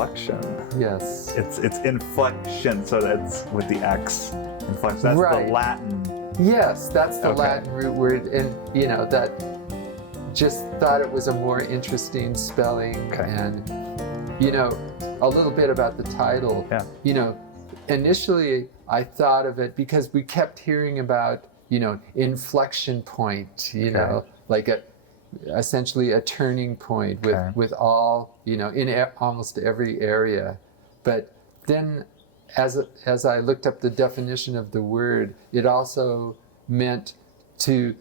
inflection. Yes. It's inflection, so that's with the X. Inflection. That's Right. the Latin. Yes, that's the Okay. Latin root word, and that just thought it was a more interesting spelling. Okay. And a little bit about the title. Yeah. Initially I thought of it because we kept hearing about inflection point, like essentially a turning point with all in almost every area. But then as I looked up the definition of the word, it also meant to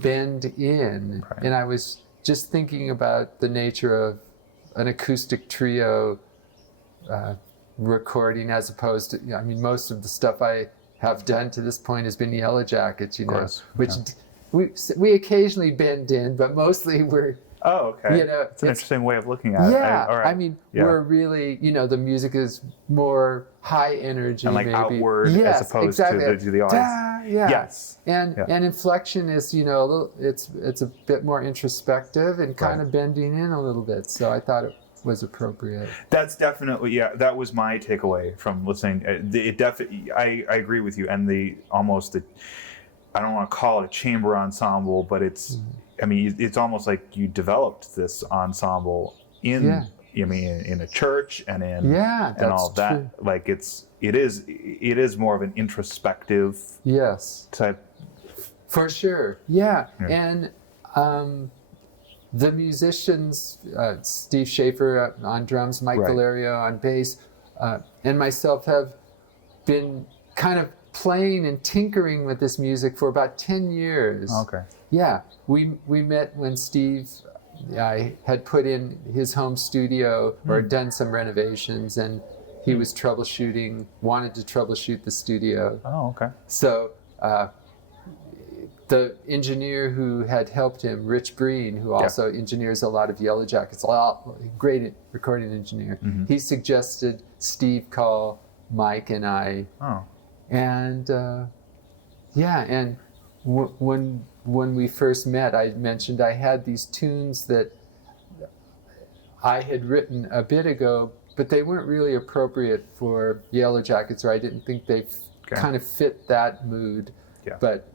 bend in. Right. And I was just thinking about the nature of an acoustic trio recording, as opposed to, most of the stuff I have done to this point has been Yellowjackets, which we occasionally bend in, but mostly we're. Oh, okay. It's an interesting way of looking at it. All right. We're really, the music is more high energy, and like maybe. outward, yes, as opposed exactly. to the audience. Yes. And inflection is, it's a bit more introspective and kind of bending in a little bit. So I thought it was appropriate. That's definitely, that was my takeaway from listening. I agree with you. And I don't want to call it a chamber ensemble, but it's, it's almost like you developed this ensemble in a church and and all of that. True. Like it is more of an introspective type. For sure. Yeah. And the musicians, Steve Schaeffer on drums, Mike Valerio on bass, and myself have been kind of playing and tinkering with this music for about 10 years. Okay. Yeah. We met when Steve had put in his home studio or done some renovations, and he was wanted to troubleshoot the studio. Oh, okay. So the engineer who had helped him, Rich Breen, who also engineers a lot of Yellowjackets, great recording engineer, he suggested Steve call Mike and I. Oh. And when we first met, I mentioned I had these tunes that I had written a bit ago, but they weren't really appropriate for Yellowjackets, or I didn't think they kind of fit that mood, but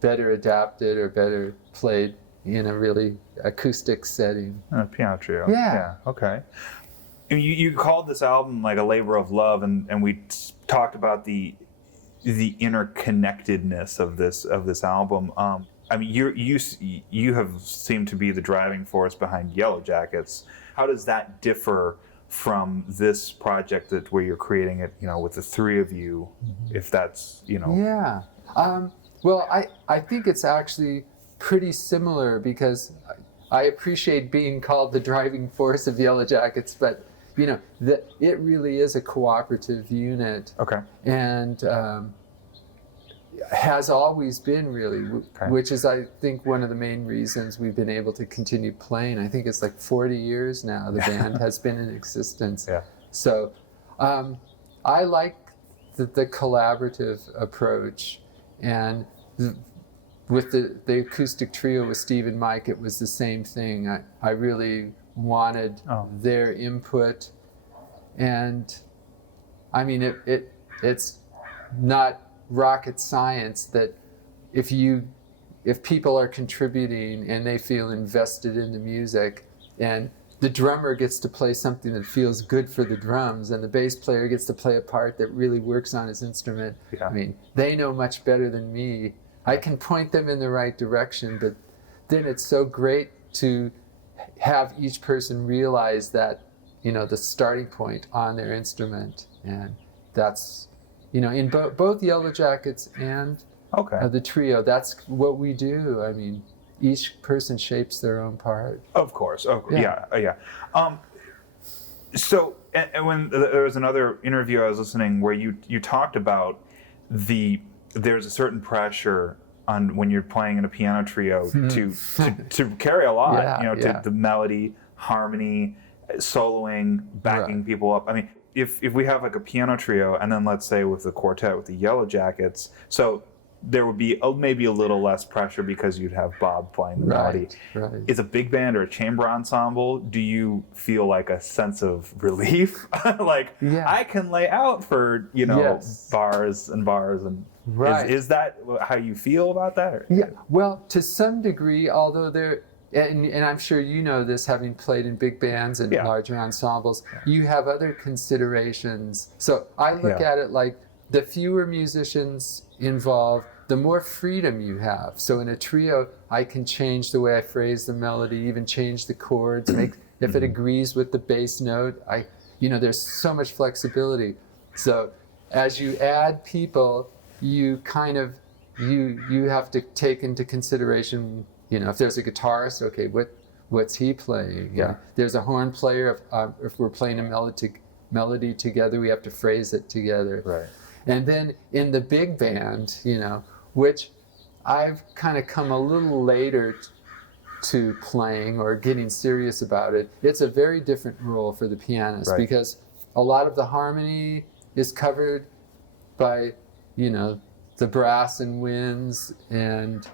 better adapted or better played in a really acoustic setting. A piano trio. Yeah. Okay. You called this album like a labor of love, and we talked about the interconnectedness of this album. You have seemed to be the driving force behind Yellowjackets. How does that differ from this project where you're creating it, with the three of you? If that's, Yeah. Well, I think it's actually pretty similar, because I appreciate being called the driving force of Yellowjackets, but it really is a cooperative unit. Okay. And has always been, really, which is, I think, one of the main reasons we've been able to continue playing. I think it's like 40 years now the band has been in existence. Yeah. So I like the collaborative approach. And with the acoustic trio with Steve and Mike, it was the same thing. I really wanted their input. And it's not rocket science that if people are contributing and they feel invested in the music, and the drummer gets to play something that feels good for the drums, and the bass player gets to play a part that really works on his instrument. They know much better than me. I can point them in the right direction, but then it's so great to have each person realize that, the starting point on their instrument. And that's, in both Yellowjackets and the trio, that's what we do. Each person shapes their own part. Of course. Yeah. So, and when there was another interview I was listening where you talked about there's a certain pressure on when you're playing in a piano trio to carry a lot, to the melody, harmony, soloing, backing people up. If we have like a piano trio, and then let's say with the quartet with the Yellowjackets, so there would be maybe a little less pressure because you'd have Bob playing the melody. Right. Is a big band or a chamber ensemble, do you feel like a sense of relief? Like, I can lay out for, bars and bars and Right. Is that how you feel about that? Or? Yeah. Well, to some degree, although and I'm sure you know this, having played in big bands and larger ensembles, you have other considerations. So I look at it like the fewer musicians involved, the more freedom you have. So in a trio, I can change the way I phrase the melody, even change the chords, if it agrees with the bass note. There's so much flexibility. So as you add people, you kind of you have to take into consideration, if there's a guitarist, okay, what's he playing? Yeah. There's a horn player. If we're playing a melody together, we have to phrase it together. Right. And then in the big band, which I've kind of come a little later to playing or getting serious about it, it's a very different role for the pianist because a lot of the harmony is covered by, the brass and winds, and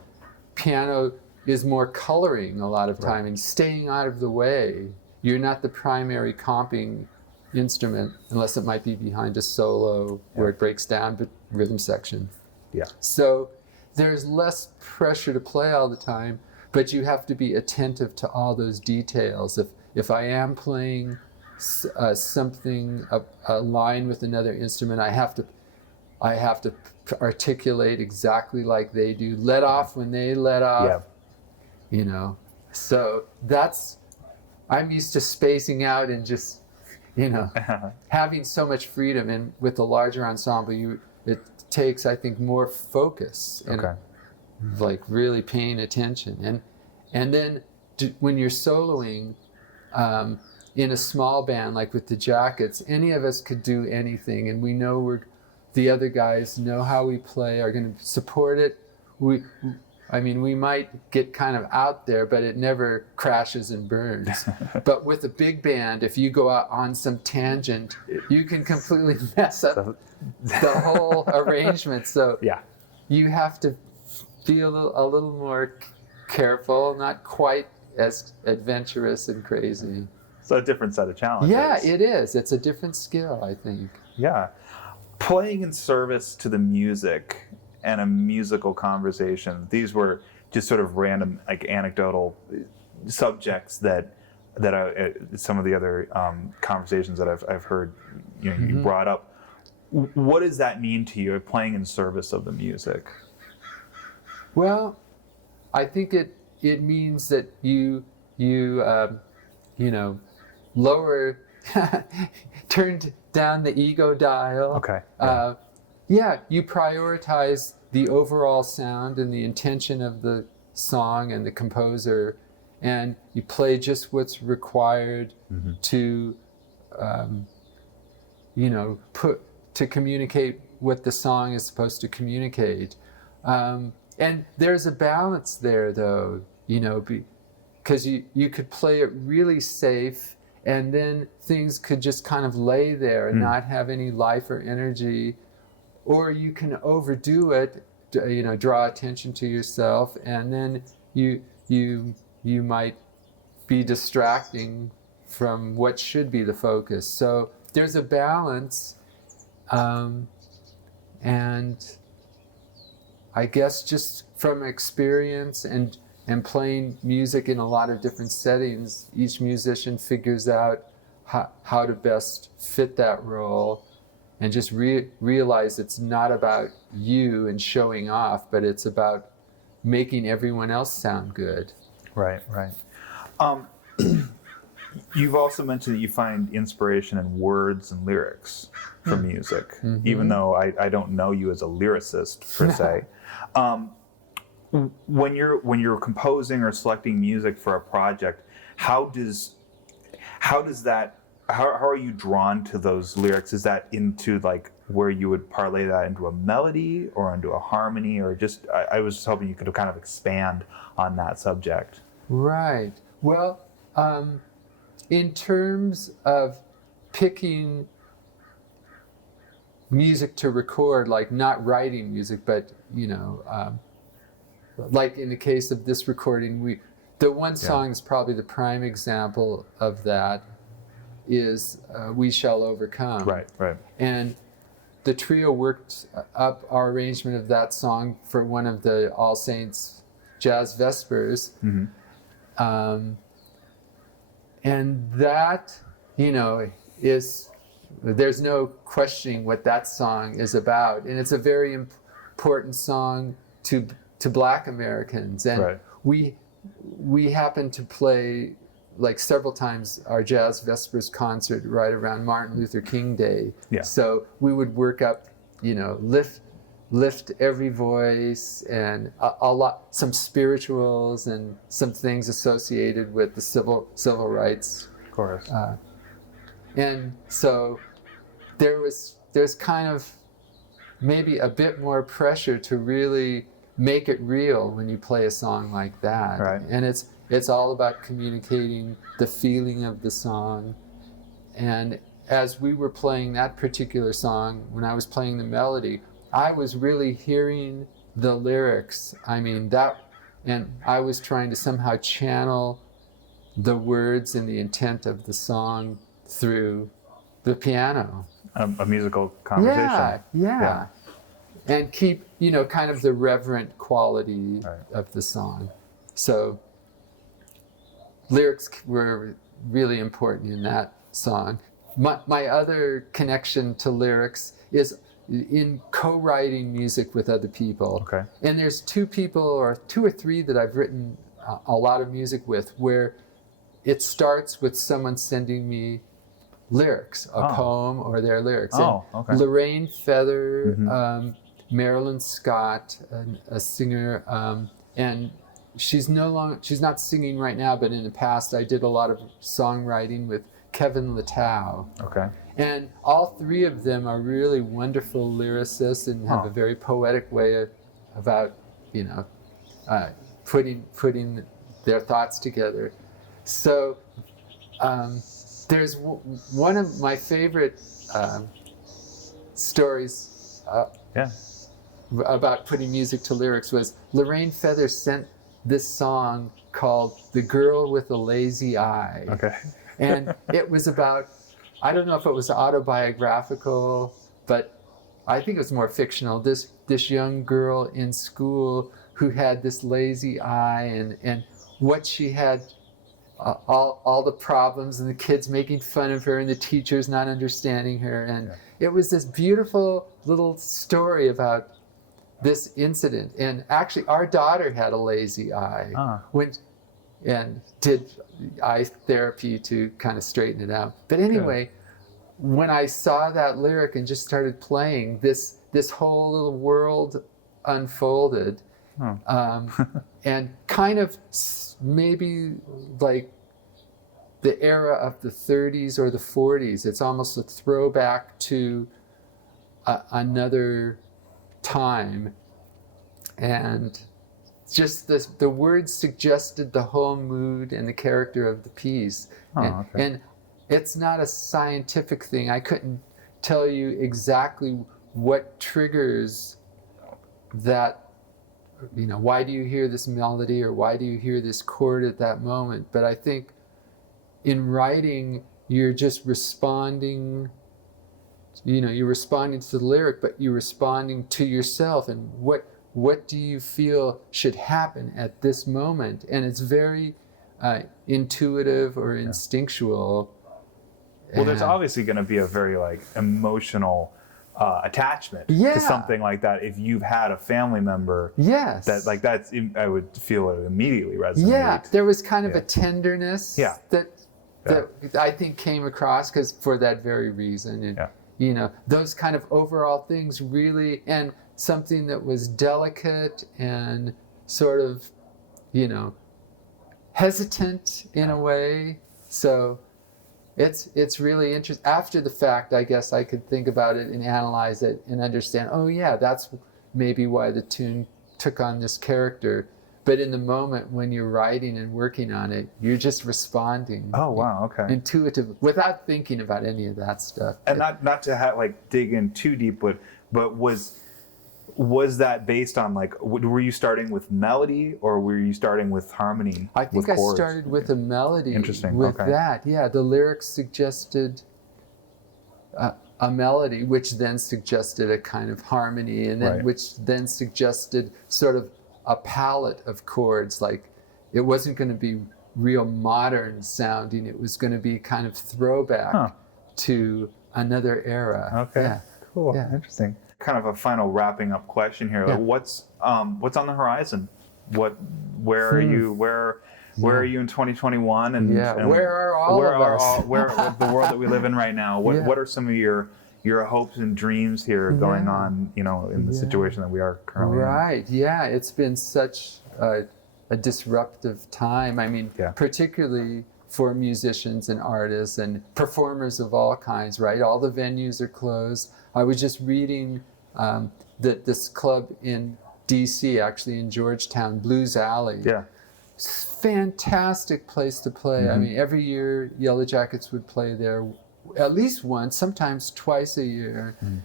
piano is more coloring a lot of time and staying out of the way. You're not the primary comping instrument unless it might be behind a solo where it breaks down, but rhythm section. Yeah. So there's less pressure to play all the time, but you have to be attentive to all those details. If I am playing something, a line with another instrument, I have to articulate exactly like they do, let off when they let off. So I'm used to spacing out and just having so much freedom. And with the larger ensemble, it takes, I think, more focus and like really paying attention. And then when you're soloing in a small band, like with the Jackets, any of us could do anything, and we know the other guys know how we play, are going to support it. We might get kind of out there, but it never crashes and burns. But with a big band, if you go out on some tangent, you can completely mess up the whole arrangement. So you have to be a little more careful, not quite as adventurous and crazy. So a different set of challenges. Yeah, it is. It's a different skill, I think. Yeah. Playing in service to the music and a musical conversation, these were just sort of random, like anecdotal subjects that some of the other conversations that I've heard you brought up. What does that mean to you, playing in service of the music? Well, I think it means that you lower, turned down the ego dial. Okay. You prioritize the overall sound and the intention of the song and the composer, and you play just what's required to communicate what the song is supposed to communicate. And there's a balance there, though, because you could play it really safe, and then things could just kind of lay there and not have any life or energy. Or you can overdo it, draw attention to yourself, and then you might be distracting from what should be the focus. So there's a balance, and I guess just from experience and playing music in a lot of different settings, each musician figures out how to best fit that role, and just realize it's not about you and showing off, but it's about making everyone else sound good. Right. You've also mentioned that you find inspiration in words and lyrics for music, even though I don't know you as a lyricist per se. When you're composing or selecting music for a project, how are you drawn to those lyrics? Is that into like where you would parlay that into a melody or into a harmony, or just I was just hoping you could kind of expand on that subject. Right. Well, in terms of picking music to record, like not writing music, but like in the case of this recording, the one song is probably the prime example of that is "We Shall Overcome." Right. And the trio worked up our arrangement of that song for one of the All Saints Jazz Vespers. Mm-hmm. And that, is, there's no questioning what that song is about. And it's a very important song to Black Americans. And Right. we happen to play like several times our Jazz Vespers concert right around Martin Luther King Day. Yeah. So we would work up, lift every voice and a lot, some spirituals and some things associated with the civil rights. Of course. And so there's kind of maybe a bit more pressure to really make it real when you play a song like that. Right. And it's all about communicating the feeling of the song. And as we were playing that particular song, when I was playing the melody, I was really hearing the lyrics. And I was trying to somehow channel the words and the intent of the song through the piano. A musical conversation. Yeah. And keep, kind of the reverent quality Right. of the song. So lyrics were really important in that song. My other connection to lyrics is in co-writing music with other people. Okay. And there's two or three that I've written a lot of music with where it starts with someone sending me lyrics, a poem or their lyrics. Oh, and okay. Lorraine Feather, Mm-hmm. Marilyn Scott, a singer, and she's not singing right now, but in the past I did a lot of songwriting with Kevin Littau. Okay. And all three of them are really wonderful lyricists and have a very poetic way about, putting their thoughts together. So there's one of my favorite stories about putting music to lyrics was Lorraine Feather sent this song called "The Girl with a Lazy Eye." Okay. And it was about, I don't know if it was autobiographical, but I think it was more fictional. This young girl in school who had this lazy eye and what she had, all the problems and the kids making fun of her and the teachers not understanding her. And it was this beautiful little story about this incident. And actually our daughter had a lazy eye and did eye therapy to kind of straighten it out. But anyway, when I saw that lyric and just started playing, this whole little world unfolded. And kind of maybe like the era of the 30s or the 40s. It's almost a throwback to another time. And just the words suggested the whole mood and the character of the piece. And it's not a scientific thing. I couldn't tell you exactly what triggers that, why do you hear this melody or why do you hear this chord at that moment? But I think in writing, you're just responding, you're responding to the lyric, but you're responding to yourself and what do you feel should happen at this moment? And it's very intuitive or instinctual. Well, there's obviously going to be a very emotional attachment to something like that if you've had a family member. Yes. That's I would feel it immediately resonate. Yeah, there was kind of a tenderness that I think came across because for that very reason. And, those kind of overall things really, and something that was delicate and sort of, hesitant in a way. So it's really interesting. After the fact, I guess I could think about it and analyze it and understand, that's maybe why the tune took on this character. But in the moment when you're writing and working on it, you're just responding. Oh, wow. Okay. Intuitive, without thinking about any of that stuff. And not to have like dig in too deep, but was that based on like, were you starting with melody or were you starting with harmony? I think with I chords? started with a melody. Interesting. With Okay. that, yeah, the lyrics suggested a melody, which then suggested a kind of harmony, and then Right. which then suggested sort of a palette of chords. Like it wasn't going to be real modern sounding; it was going to be kind of throwback to another era. Okay. Yeah. Cool. Yeah. Interesting. Kind of a final wrapping up question here. Yeah. Like what's on the horizon? Where are you? Where are you in 2021? And where are all of us? Where the world that we live in right now? What are some of your hopes and dreams here going on? In the situation that we are currently in. Right. Yeah. It's been such a disruptive time. I mean, particularly for musicians and artists and performers of all kinds. Right. All the venues are closed. I was just reading that this club in D.C., actually in Georgetown, Blues Alley. Yeah. Fantastic place to play. Mm-hmm. I mean, every year Yellowjackets would play there at least once, sometimes twice a year. Mm.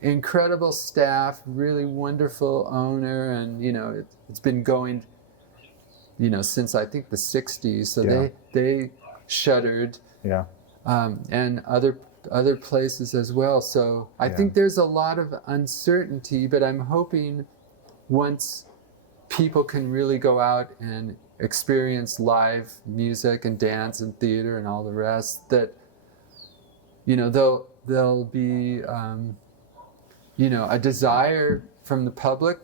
Incredible staff, really wonderful owner, and it's been going since I think the 60s. So they shuttered. Yeah. And other places as well. So I think there's a lot of uncertainty, but I'm hoping once people can really go out and experience live music and dance and theater and all the rest, that there'll be a desire from the public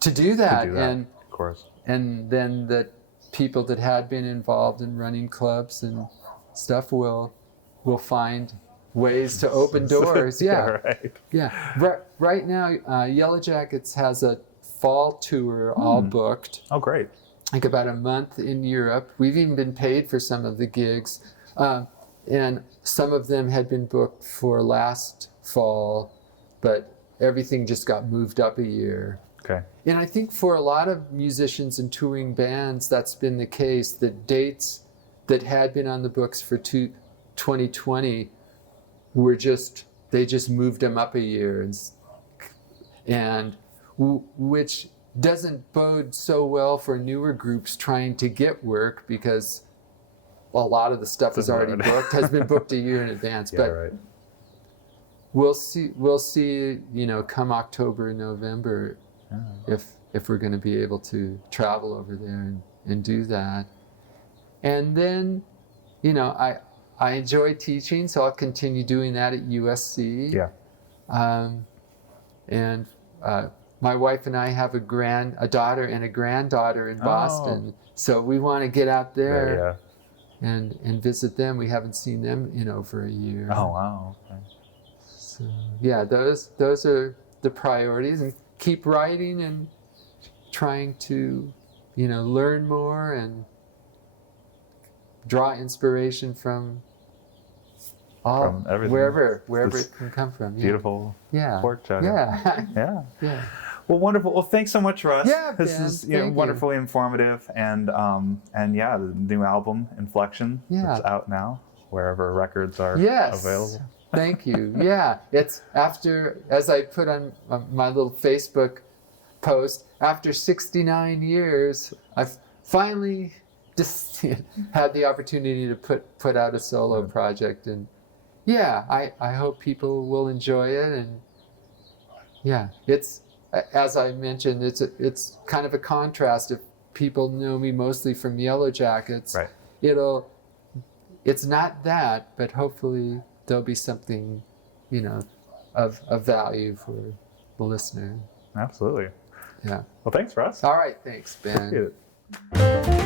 to do that. And of course. And then that people that had been involved in running clubs and stuff will find ways to open doors. Yeah. Right. Yeah. Right now, Yellowjackets has a fall tour all booked. Oh, great. Like about a month in Europe. We've even been paid for some of the gigs. And some of them had been booked for last fall, but everything just got moved up a year. Okay. And I think for a lot of musicians and touring bands, that's been the case. That dates that had been on the books for 2020 they just moved them up a year, and which doesn't bode so well for newer groups trying to get work, because a lot of the stuff is already booked, has been booked a year in advance. But right. We'll see, come October and November, if we're going to be able to travel over there and do that. And then, I enjoy teaching, so I'll continue doing that at USC. Yeah. And my wife and I have a daughter and a granddaughter in Boston, so we want to get out there and visit them. We haven't seen them in over a year. Oh, wow. Okay. So yeah, those are the priorities, and keep writing and trying to, learn more and draw inspiration from everything. wherever it can come from. Yeah. Beautiful. Yeah. Pork chowder. Yeah. Yeah. Yeah. Well, wonderful. Well, thanks so much, Russ. Yeah, this Ben, is thank you. wonderfully informative, and the new album Inflexion is out now wherever records are available. Thank you. Yeah, it's after, as I put on my little Facebook post, after 69 years, I've finally just had the opportunity to put out a solo project, and I hope people will enjoy it. And it's, as I mentioned, it's kind of a contrast. If people know me mostly from Yellowjackets, right. It's not that, but hopefully there'll be something, of value for the listener. Absolutely. Yeah. Well, thanks, Russ. All right. Thanks, Ben. Appreciate it.